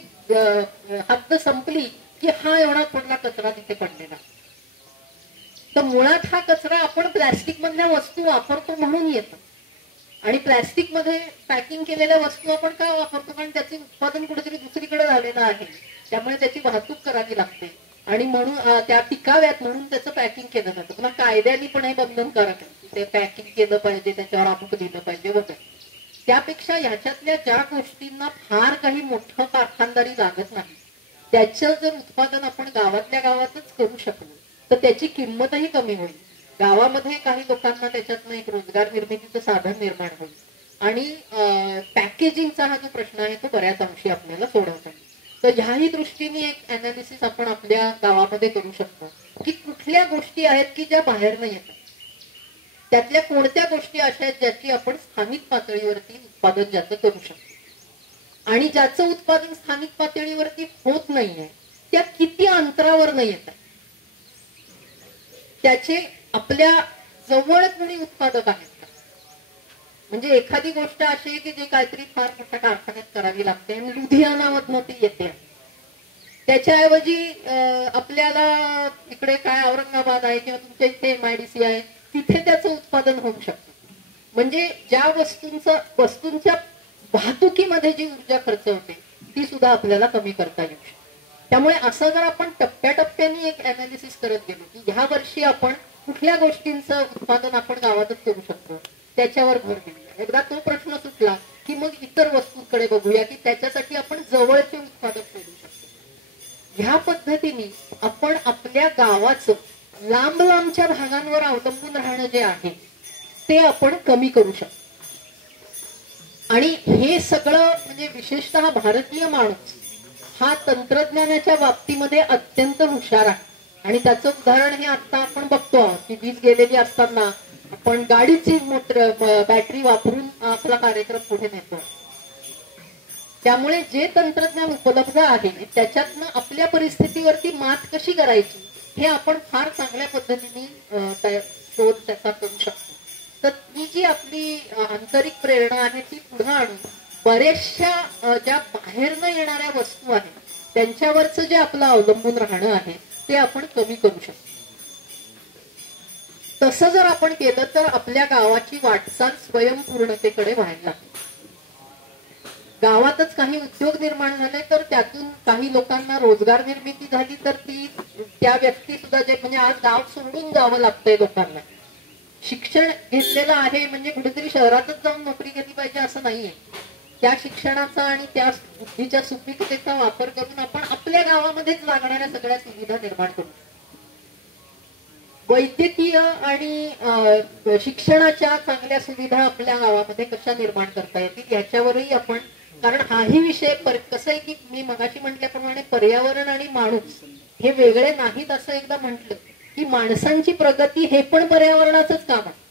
हद्द संपली की हा एवढा थोडा कचरा तिथे पडलेला. तर मुळात हा कचरा आपण प्लॅस्टिक मधल्या वस्तू वापरतो म्हणून येतो. आणि प्लॅस्टिक मध्ये पॅकिंग केलेल्या वस्तू आपण का वापरतो, कारण त्याचे उत्पादन कुठेतरी दुसरीकडे झालेलं आहे, त्यामुळे त्याची वाहतूक करावी लागते आणि म्हणून त्या टिकाव्यात म्हणून त्याचं पॅकिंग केलं जातं. पुन्हा कायद्याने पण हे बंधनकारक आहे, ते पॅकिंग केलं पाहिजे, त्याच्यावर अमुक दिलं पाहिजे वगैरे. त्यापेक्षा ह्याच्यातल्या ज्या गोष्टींना फार काही मोठं कारखानदारी लागत नाही, त्याचं जर उत्पादन आपण गावातल्या गावातच करू शकलो तर त्याची किंमतही कमी होईल. गावामध्ये काही लोकांना त्याच्यातनं एक रोजगार निर्मितीचं साधन निर्माण होईल आणि पॅकेजिंगचा हा जो प्रश्न आहे तो बऱ्याच अंशी आपल्याला सोडवता येईल. तर ह्याही दृष्टीने एक अनालिसिस आपण आपल्या गावामध्ये करू शकतो की कुठल्या गोष्टी आहेत की ज्या बाहेर नाही येतात, त्यातल्या कोणत्या गोष्टी अशा आहेत ज्याची आपण स्थानिक पातळीवरती उत्पादन ज्याचं करू शकतो आणि ज्याचं उत्पादन स्थानिक पातळीवरती होत नाहीये त्या किती अंतरावर नाही येतात, त्याचे आपल्या जवळ कोणी उत्पादक आहेत का. म्हणजे एखादी गोष्ट अशी आहे की जे काहीतरी फार मोठ्या कारखान्यात करावी लागते आणि लुधियानामधनं ती येते, त्याच्याऐवजी आपल्याला इकडे काय औरंगाबाद आहे किंवा तुमच्या इथे MIDC आहे तिथे त्याचं उत्पादन होऊ शकतं. म्हणजे ज्या वस्तूंच्या वाहतुकीमध्ये जी ऊर्जा खर्च होते ती सुद्धा आपल्याला कमी करता येऊ शकते. त्यामुळे असं जर आपण टप्प्याटप्प्याने एक अनालिसिस करत गेलो की ह्या वर्षी आपण कुठल्या गोष्टींचं उत्पादन आपण गावातच करू शकतो त्याच्यावर भर देऊया. एकदा तो प्रश्न सुटला की मग इतर वस्तूंकडे बघूया की त्याच्यासाठी आपण जवळचे उत्पादक शोधू शकतो. ह्या पद्धतीने आपण आपल्या गावाचं लांब लांबच्या भागांवर अवलंबून राहणं जे आहे ते आपण कमी करू शकतो. आणि हे सगळं म्हणजे विशेषतः भारतीय माणूस हा तंत्रज्ञानाच्या बाबतीमध्ये अत्यंत हुशार आहे. आणि त्याचं उदाहरण हे आता आपण बघतो आहोत की वीज गेलेली असताना आपण गाडीची मोटर बॅटरी वापरून आपला कार्यक्रम पुढे नेतो. त्यामुळे जे तंत्रज्ञान उपलब्ध आहे त्याच्यातनं आपल्या परिस्थितीवरती मात कशी करायची हे आपण फार चांगल्या पद्धतीने शोध त्याचा करू शकतो. तर ती जी आपली आंतरिक प्रेरणा आहे ती पुढे आणून बऱ्याचशा ज्या बाहेरनं येणाऱ्या वस्तू आहेत त्यांच्यावरचं जे आपलं अवलंबून राहणं आहे ते आपण कमी करू शकतो. तसं जर आपण केलं तर आपल्या गावाची वाटचाल स्वयंपूर्णतेकडे व्हायला लागते. गावातच काही उद्योग निर्माण झाले तर त्यातून काही लोकांना रोजगार निर्मिती झाली तर ती त्या व्यक्ती सुद्धा जे म्हणजे आज गाव सोडून जावं लागतंय लोकांना. शिक्षण घेतलेलं आहे म्हणजे कुठेतरी शहरातच जाऊन नोकरी घेतली पाहिजे असं नाहीये. त्या शिक्षणाचा आणि त्या बुद्धीच्या सुपीकतेचा वापर करून आपण आपल्या गावामध्येच लागणाऱ्या सगळ्या सुविधा निर्माण करू. वैद्यकीय आणि शिक्षणाच्या चांगल्या सुविधा आपल्या गावामध्ये कशा निर्माण करता येतील याच्यावरही आपण, कारण हाही विषय कसं आहे की मी मगाशी म्हटल्याप्रमाणे पर्यावरण आणि माणूस हे वेगळे नाहीत असं एकदा म्हटलं की माणसांची प्रगती हे पण पर्यावरणाचंच काम आहे.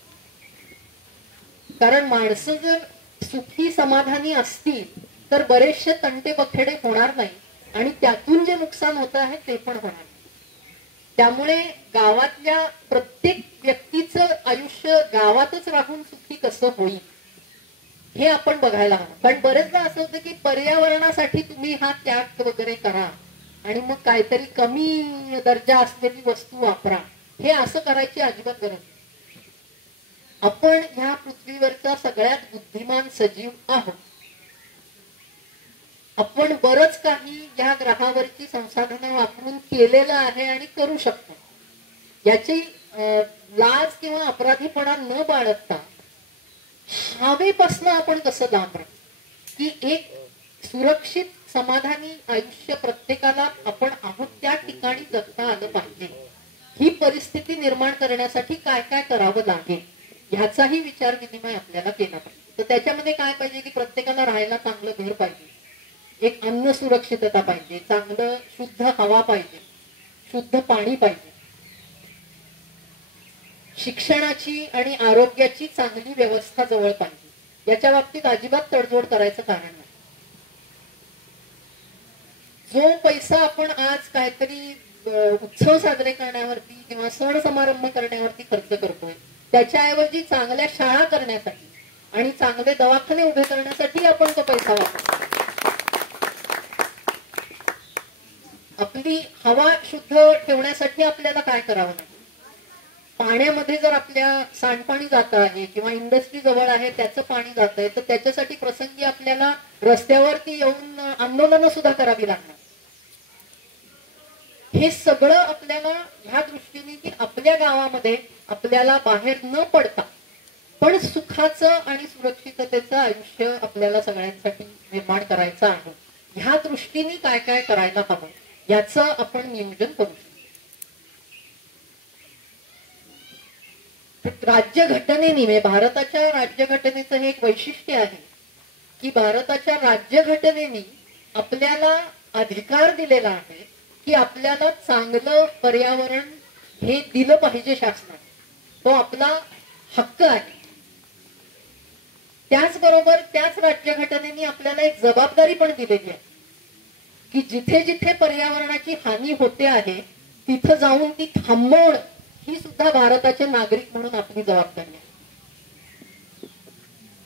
कारण माणसं जर सुखी समाधानी असतील तर बरेचसे तंटे बखेडे होणार नाही आणि त्यातून जे नुकसान होत आहे ते पण होणार नाही. त्यामुळे गावातल्या प्रत्येक व्यक्तीचं आयुष्य गावातच राहून सुखी कसं होईल हे आपण बघायला हवं. कारण बरेचदा असं होतं की पर्यावरणासाठी तुम्ही हा त्याग वगैरे करा आणि मग काहीतरी कमी दर्जा असलेली वस्तू वापरा, हे असं करायची अजिबात गरज नाही. आपण ह्या पृथ्वीवरचा सगळ्यात बुद्धिमान सजीव आहोत. आपण बरंच काही या ग्रहावरची संसाधनं वापरून केलेलं आहे आणि करू शकतो. याची लाज किंवा अपराधीपणा न बाळगता हवेपासून आपण कसं लांब राहू की एक सुरक्षित समाधानी आयुष्य प्रत्येकाला आपण आहोत त्या ठिकाणी जगता आलं पाहिजे. ही परिस्थिती निर्माण करण्यासाठी काय काय करावं लागेल ह्याचाही विचार विनिमय आपल्याला केला पाहिजे. तर त्याच्यामध्ये काय पाहिजे की प्रत्येकाला राहायला चांगलं घर पाहिजे, एक अन्न सुरक्षितता पाहिजे, चांगलं शुद्ध हवा पाहिजे, शुद्ध पाणी पाहिजे, शिक्षणाची आणि आरोग्याची चांगली व्यवस्था जवळ पाहिजे. याच्या बाबतीत अजिबात तडजोड करायचं कारण नाही. जो पैसा आपण आज काहीतरी उत्सव साजरे करण्यावरती किंवा सण समारंभ करण्यावरती खर्च करतोय त्याच्याऐवजी चांगल्या शाळा करण्यासाठी आणि चांगले दवाखाने उभे करण्यासाठी आपण तो पैसा वापरतो. आपली हवा शुद्ध ठेवण्यासाठी आपल्याला काय करावं लागेल? पाण्यामध्ये जर आपल्या सांडपाणी जात आहे किंवा इंडस्ट्री जवळ आहे त्याचं पाणी जात आहे तर त्याच्यासाठी प्रसंगी आपल्याला रस्त्यावरती येऊन आंदोलनं सुद्धा करावी लागणार. हे सगळं आपल्याला ह्या दृष्टीने की आपल्या गावामध्ये आपल्याला बाहेर न पडता पण सुखाचं आणि सुरक्षिततेचं आयुष्य आपल्याला सगळ्यांसाठी निर्माण करायचं आहे. ह्या दृष्टीने काय काय करायला हवं याचं आपण नियोजन करू शकतो. राज्यघटनेने भारताच्या राज्यघटनेचं हे एक वैशिष्ट्य आहे की भारताच्या राज्यघटनेने आपल्याला अधिकार दिलेला आहे की आपल्याला चांगलं पर्यावरण हे दिलं पाहिजे शासनाने. तो आपला हक्क आहे. त्याचबरोबर त्याच राज्यघटनेने आपल्याला एक जबाबदारी पण दिलेली आहे की जिथे जिथे पर्यावरणाची हानी होते आहे तिथं जाऊन ती थांबवणं ही सुद्धा भारताचे नागरिक म्हणून आपली जबाबदारी आहे.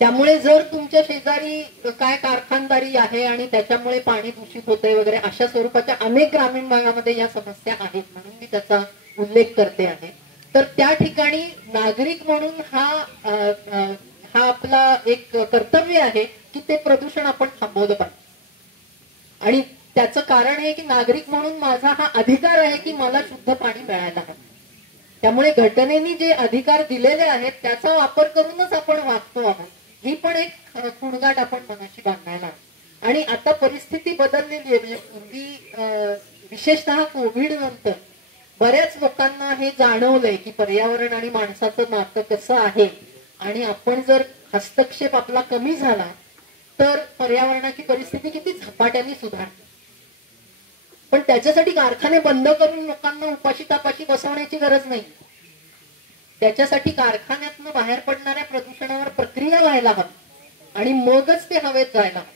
त्यामुळे जर तुमच्या शेजारी काय कारखानदारी आहे आणि त्याच्यामुळे पाणी दूषित होतंय वगैरे अशा स्वरूपाच्या अनेक ग्रामीण भागामध्ये या समस्या आहेत म्हणून मी त्याचा उल्लेख करते आहे. तर त्या ठिकाणी नागरिक म्हणून हा हा आपला एक कर्तव्य आहे की ते प्रदूषण आपण थांबवलं पाहिजे. आणि त्याचं कारण आहे की नागरिक म्हणून माझा हा अधिकार आहे की मला शुद्ध पाणी मिळायला हवं. त्यामुळे घटनेने जे अधिकार दिलेले आहेत त्याचा वापर करूनच आपण वागतो आहोत. ही पण एक खुणगाट आपण मनाशी बांधायला हवी. आणि आता परिस्थिती बदललेली आहे. म्हणजे पूर्वी विशेषतः कोविड नंतर बऱ्याच लोकांना हे जाणवलंय की पर्यावरण आणि माणसाचं नातं कसं आहे. आणि आपण जर हस्तक्षेप आपला कमी झाला तर पर्यावरणाची परिस्थिती किती झपाट्याने सुधारते. पण त्याच्यासाठी कारखाने बंद करून लोकांना उपाशी तापाशी बसवण्याची गरज नाही. त्याच्यासाठी कारखान्यातनं बाहेर पडणाऱ्या प्रदूषणावर प्रक्रिया व्हायला हवी आणि मगच ते हवेत जायला हवे.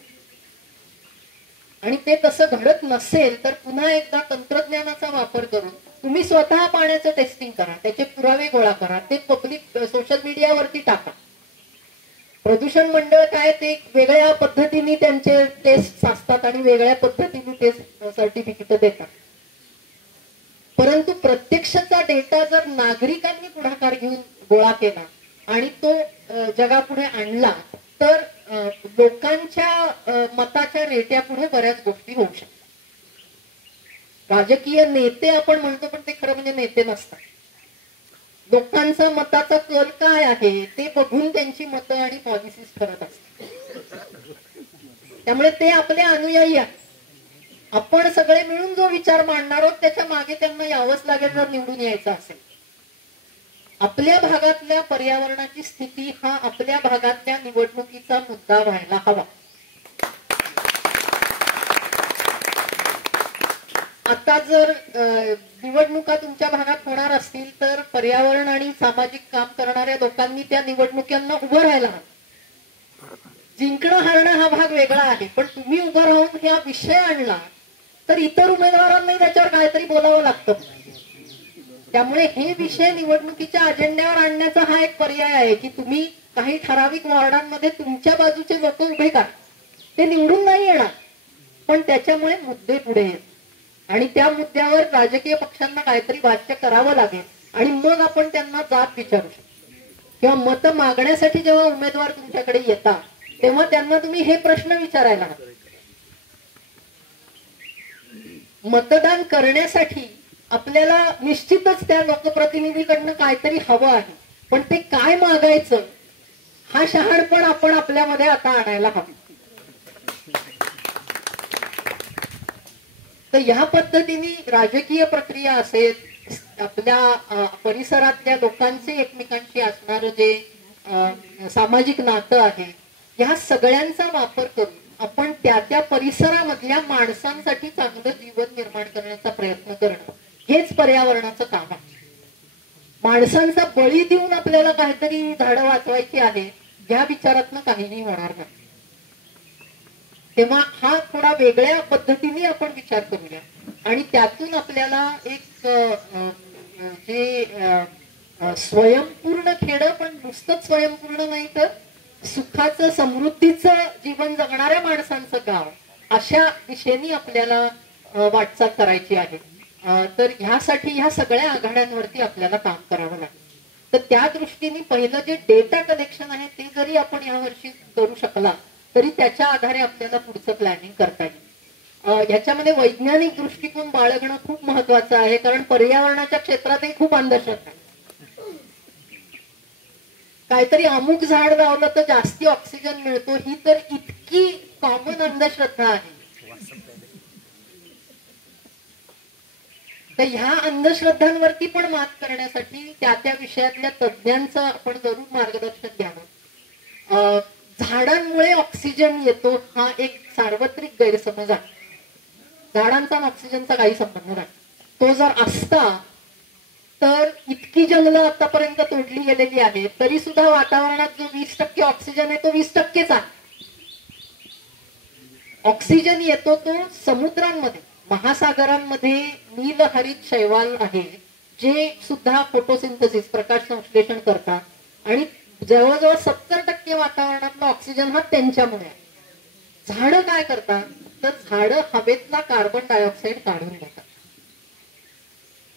आणि ते तसं घडत नसेल तर पुन्हा एकदा तंत्रज्ञानाचा वापर करून तुम्ही स्वतः पाण्याचं टेस्टिंग करा, त्याचे पुरावे गोळा करा, ते पब्लिक सोशल मीडियावरती टाका. प्रदूषण मंडळ काय ते वेगळ्या पद्धतीने त्यांचे टेस्ट असतात आणि वेगळ्या पद्धतीने ते सर्टिफिकेट देतात. परंतु प्रत्यक्षाचा डेटा जर नागरिकांनी पुढाकार घेऊन गोळा केला आणि तो जगापुढे आणला तर लोकांच्या मताच्या रेट्यापुढे बऱ्याच गोष्टी होऊ शकतात. राजकीय नेते आपण म्हणतो पण ते खरं म्हणजे नेते नसतात. लोकांचा मताचा कल काय आहे ते बघून त्यांची मतं आणि पॉलिसीज ठरत असतात. त्यामुळे ते आपले अनुयायी आहेत. आपण सगळे मिळून जो विचार मांडणार आहोत त्याच्या मागे त्यांना यावंच लागेल जर निवडून यायचं असेल. आपल्या भागातल्या पर्यावरणाची स्थिती हा आपल्या भागातल्या निवडणुकीचा मुद्दा व्हायला हवा. आता जर निवडणुका तुमच्या भागात होणार असतील तर पर्यावरण आणि सामाजिक काम करणाऱ्या लोकांनी त्या निवडणुकांना उभं राहायला हवं. जिंकणं हारणं हा भाग वेगळा आहे, पण तुम्ही उभं राहून हा विषय आणला तर इतर उमेदवारांनाही त्याच्यावर काहीतरी बोलावं लागतं. त्यामुळे हे विषय निवडणुकीच्या अजेंड्यावर आणण्याचा हा एक पर्याय आहे की तुम्ही काही ठराविक वॉर्डांमध्ये तुमच्या बाजूचे लोक उभे करा. ते निवडून नाही येणार पण त्याच्यामुळे मुद्दे पुढे येतात आणि त्या मुद्द्यावर राजकीय पक्षांना काहीतरी भाष्य करावं लागेल आणि मग आपण त्यांना जाब विचारू शकतो. किंवा मत मागण्यासाठी जेव्हा उमेदवार तुमच्याकडे येतात तेव्हा त्यांना तुम्ही हे प्रश्न विचारायला हवे. मतदान करण्यासाठी आपल्याला निश्चितच त्या लोकप्रतिनिधीकडनं काहीतरी हवं आहे, पण ते काय मागायचं हा शहाणपण आपण आपल्यामध्ये आता आणायला हवं. तर ह्या पद्धतीने राजकीय प्रक्रिया असेल, आपल्या परिसरातल्या लोकांचे एकमेकांशी असणारं जे सामाजिक नातं आहे, ह्या सगळ्यांचा वापर करून आपण त्या परिसरामधल्या माणसांसाठी चांगलं जीवन निर्माण करण्याचा प्रयत्न करणं हेच पर्यावरणाचं काम आहे. माणसांचा बळी देऊन आपल्याला काहीतरी झाडं वाचवायची आहे या विचारातनं काहीही होणार नाही. तेव्हा हा थोडा वेगळ्या पद्धतीने आपण विचार करूया आणि त्यातून आपल्याला एक जे स्वयंपूर्ण खेडं, पण नुसतंच स्वयंपूर्ण नाही तर सुखाचं समृद्धीचं जीवन जगणाऱ्या माणसांचं गाव, अशा दिशेने आपल्याला वाटचाल करायची आहे. तर ह्यासाठी ह्या सगळ्या आघाड्यांवरती आपल्याला काम करावं लागेल. तर त्या दृष्टीने पहिलं जे डेटा कलेक्शन आहे ते जरी आपण यावर्षी करू शकला तरी त्याच्या आधारे आपल्याला पुढचं प्लॅनिंग करता येईल. ह्याच्यामध्ये वैज्ञानिक दृष्टिकोन बाळगणं खूप महत्वाचं आहे, कारण पर्यावरणाच्या क्षेत्रातही खूप अंधश्रद्धा आहे. काहीतरी अमुक झाड लावलं तर जास्ती ऑक्सिजन मिळतो ही तर इतकी कॉमन अंधश्रद्धा आहे. तर ह्या अंधश्रद्धांवरती पण मात करण्यासाठी त्या विषयातल्या तज्ञांचं आपण जरूर मार्गदर्शन घ्यावं. झाडांमुळे ऑक्सिजन येतो हा एक सार्वत्रिक गैरसमज आहे. झाडांचा आणि ऑक्सिजनचा काही संबंध नाही. तो जर असता तर इतकी जंगलं आतापर्यंत तोडली गेलेली आहे तरी सुद्धा वातावरणात जो 20% ऑक्सिजन आहे तो 20%च आहे. ऑक्सिजन येतो तो समुद्रांमध्ये, महासागरांमध्ये नीलहरित शैवाल आहे जे सुद्धा फोटोसिंथेसिस, प्रकाश संश्लेषण करतात आणि जवळजवळ 70% वातावरणातला ऑक्सिजन हा त्यांच्यामुळे आहे. झाडं काय करतात तर झाडं हवेतला कार्बन डायऑक्साईड काढून घेतात.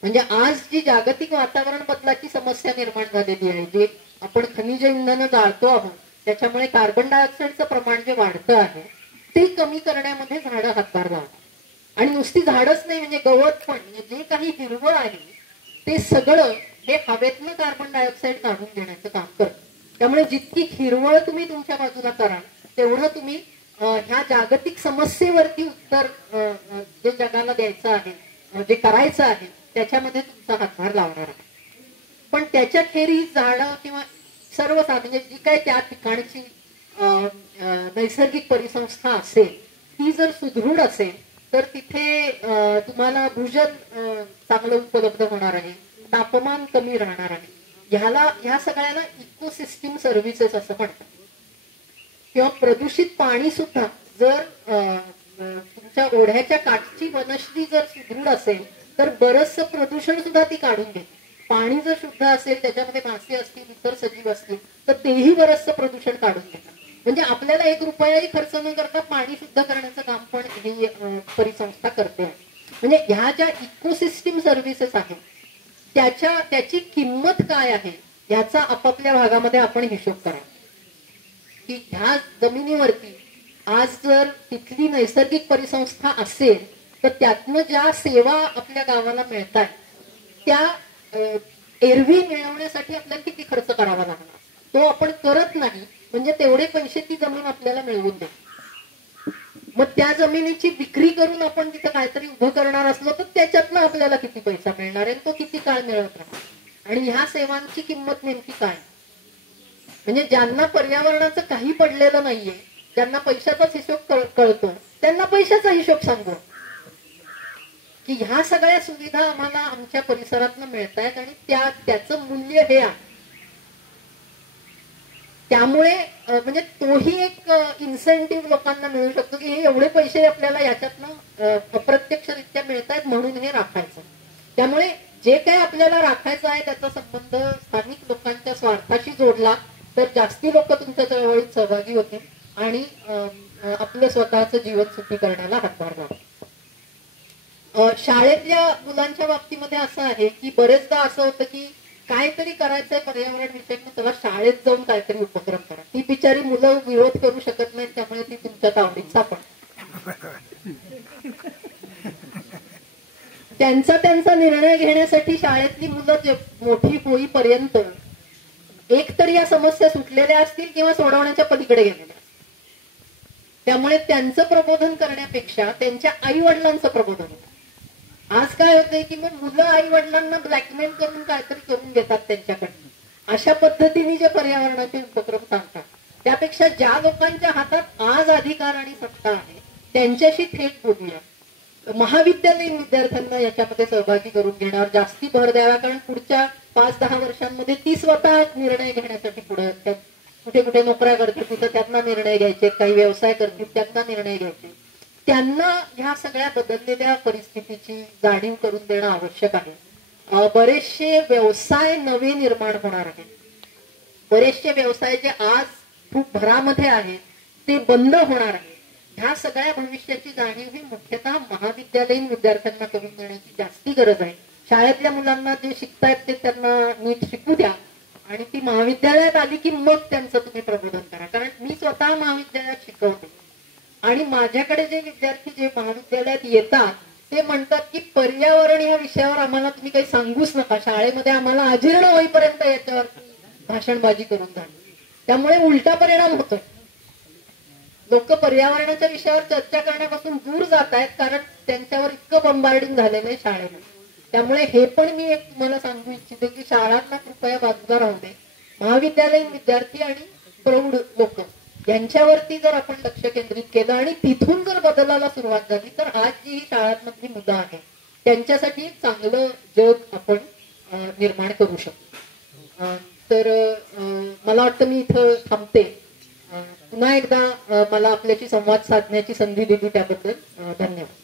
म्हणजे आज जी जागतिक वातावरण बदलाची समस्या निर्माण झालेली आहे, जे आपण खनिज इंधनं जाळतो आहोत त्याच्यामुळे कार्बन डायऑक्साईडचं प्रमाण जे वाढतं आहे ते कमी करण्यामध्ये झाडं हातभार लावतात. आणि नुसती झाडच नाही, म्हणजे गवत पण, म्हणजे जे काही हिरवळ आहे ते सगळं हे हवेतनं कार्बन डायऑक्साईड काढून घेण्याचं काम करतं. त्यामुळे जितकी हिरवळ तुम्ही तुमच्या बाजूला कराल तेवढं तुम्ही ह्या जागतिक समस्येवरती उत्तर जे जगाला द्यायचं आहे, जे करायचं आहे त्याच्यामध्ये तुमचा हातभार लावणार आहे. पण त्याच्या खेरीज झाडं किंवा सर्व म्हणजे जी काय त्या ठिकाणची नैसर्गिक परिसंस्था असेल ती जर सुदृढ असेल तर तिथे तुम्हाला भूजल चांगलं उपलब्ध होणार आहे, तापमान कमी राहणार आहे. ह्या सगळ्याला इकोसिस्टीम सर्व्हिसेस असं म्हणतात. किंवा प्रदूषित पाणी सुद्धा जर तुमच्या ओढ्याच्या काठची वनश्री जर सुदृढ असेल तर बरचसं प्रदूषण सुद्धा ती काढून घेते. पाणी जर शुद्ध असेल, त्याच्यामध्ये मासे असतील, इतर सजीव असतील तर तेही बरचसं प्रदूषण काढून घेतात. म्हणजे आपल्याला 1 रुपयाही खर्च न करता पाणी शुद्ध करण्याचं काम पण ही परिसंस्था करते. म्हणजे ह्या ज्या इकोसिस्टीम सर्व्हिसेस आहेत त्याची किंमत काय आहे याचा आपापल्या भागामध्ये आपण हिशोब करा. की ह्या जमिनीवरती आज जर तिथली नैसर्गिक परिसंस्था असेल तर त्यातनं ज्या सेवा आपल्या गावाला मिळतात त्या एरवी मिळवण्यासाठी आपल्याला किती खर्च करावा लागणार, तो आपण करत नाही. म्हणजे तेवढे पैसे ती जमीन आपल्याला मिळवून देते. मग त्या जमिनीची विक्री करून आपण तिथं काहीतरी उभं करणार असलो तर त्याच्यातनं आपल्याला किती पैसा मिळणार आहे, तो किती काळ मिळत राहणार. आणि ह्या सेवांची किंमत नेमकी काय. म्हणजे ज्यांना पर्यावरणाचं काही पडलेलं नाहीये, ज्यांना पैशाचाच हिशोब कळतो त्यांना पैशाचा हिशोब सांगू की ह्या सगळ्या सुविधा आम्हाला आमच्या परिसरातनं मिळत आहेत आणि त्याचं मूल्य हे आहे. त्यामुळे म्हणजे तोही एक इन्सेंटिव्ह लोकांना मिळू शकतो की हे एवढे पैसे आपल्याला याच्यातनं अप्रत्यक्षरित्या मिळत आहेत म्हणून हे राखायचं. त्यामुळे जे काही आपल्याला राखायचं आहे त्याचा संबंध स्थानिक लोकांच्या स्वार्थाशी जोडला तर जास्ती लोक तुमच्या चळवळीत सहभागी होतील आणि आपलं स्वतःचं जीवन सुखी करण्याला हातभार लावतील. शाळेतल्या मुलांच्या बाबतीमध्ये असं आहे की बरेचदा असं होतं की काहीतरी करायचंय पर्यावरण विषयक, तेव्हा शाळेत जाऊन काहीतरी उपक्रम करा. ती बिचारी मुलं विरोध करू शकत नाहीत, त्यामुळे ती तुमच्या तावडीत सापडतात. त्यांचा निर्णय घेण्यासाठी शाळेतली मुलं मोठी होईपर्यंत एकतर या समस्या सुटलेल्या असतील किंवा सोडवण्याच्या पलीकडे गेलेल्या. त्यामुळे त्यांचं प्रबोधन करण्यापेक्षा त्यांच्या आई वडिलांचं प्रबोधन होतं. आज काय होतंय की मग मुलं आई वडिलांना ब्लॅकमेल करून काहीतरी करून घेतात त्यांच्याकडनं. अशा पद्धतीने जे पर्यावरणाचे उपक्रम सांगतात त्यापेक्षा ज्या लोकांच्या हातात आज अधिकार आणि सत्ता आहे त्यांच्याशी थेट बोलूया. महाविद्यालयीन विद्यार्थ्यांना याच्यामध्ये सहभागी करून घेण्यावर जास्ती भर द्यावा, कारण पुढच्या 5-10 वर्षांमध्ये ती स्वतः निर्णय घेण्यासाठी पुढे कुठे कुठे नोकऱ्या करतील तिथं त्यांना निर्णय घ्यायचे, काही व्यवसाय करतील त्यांना निर्णय घ्यायचे. त्यांना ह्या सगळ्या बदललेल्या परिस्थितीची जाणीव करून देणं आवश्यक आहे. बरेचसे व्यवसाय नवे निर्माण होणार आहेत. बरेचसे व्यवसाय जे आज खूप भरामध्ये आहेत ते बंद होणार आहेत. ह्या सगळ्या भविष्याची जाणीव ही मुख्यतः महाविद्यालयीन विद्यार्थ्यांना करून देण्याची जास्ती गरज आहे. शाळेतल्या मुलांना जे शिकतायत ते त्यांना नीट शिकू द्या आणि ती महाविद्यालयात आली की मग त्यांचं तुम्ही प्रबोधन करा. कारण मी स्वतः महाविद्यालयात शिकवते आणि माझ्याकडे जे विद्यार्थी जे महाविद्यालयात येतात ते म्हणतात की पर्यावरण या विषयावर आम्हाला तुम्ही काही सांगूच नका, शाळेमध्ये आम्हाला अजीर्ण होईपर्यंत याच्यावर भाषणबाजी करून झाली. त्यामुळे उलटा परिणाम होतोय. लोक पर्यावरणाच्या विषयावर चर्चा करण्यापासून दूर जात आहेत कारण त्यांच्यावर इतकं बंबार्डिंग झालेलं आहे शाळेमध्ये. त्यामुळे हे पण मी एक तुम्हाला सांगू इच्छिते की शाळांना कृपया बाजूला राहू दे. महाविद्यालयीन विद्यार्थी आणि प्रौढ लोक यांच्यावरती जर आपण लक्ष केंद्रित केलं आणि तिथून जर बदलाला सुरुवात झाली तर आज जी शाळांमधली मुलं आहेत त्यांच्यासाठी एक चांगलं जग आपण निर्माण करू शकतो. तर मला वाटतं मी इथं थांबते. पुन्हा एकदा मला आपल्याशी संवाद साधण्याची संधी दिली त्याबद्दल धन्यवाद.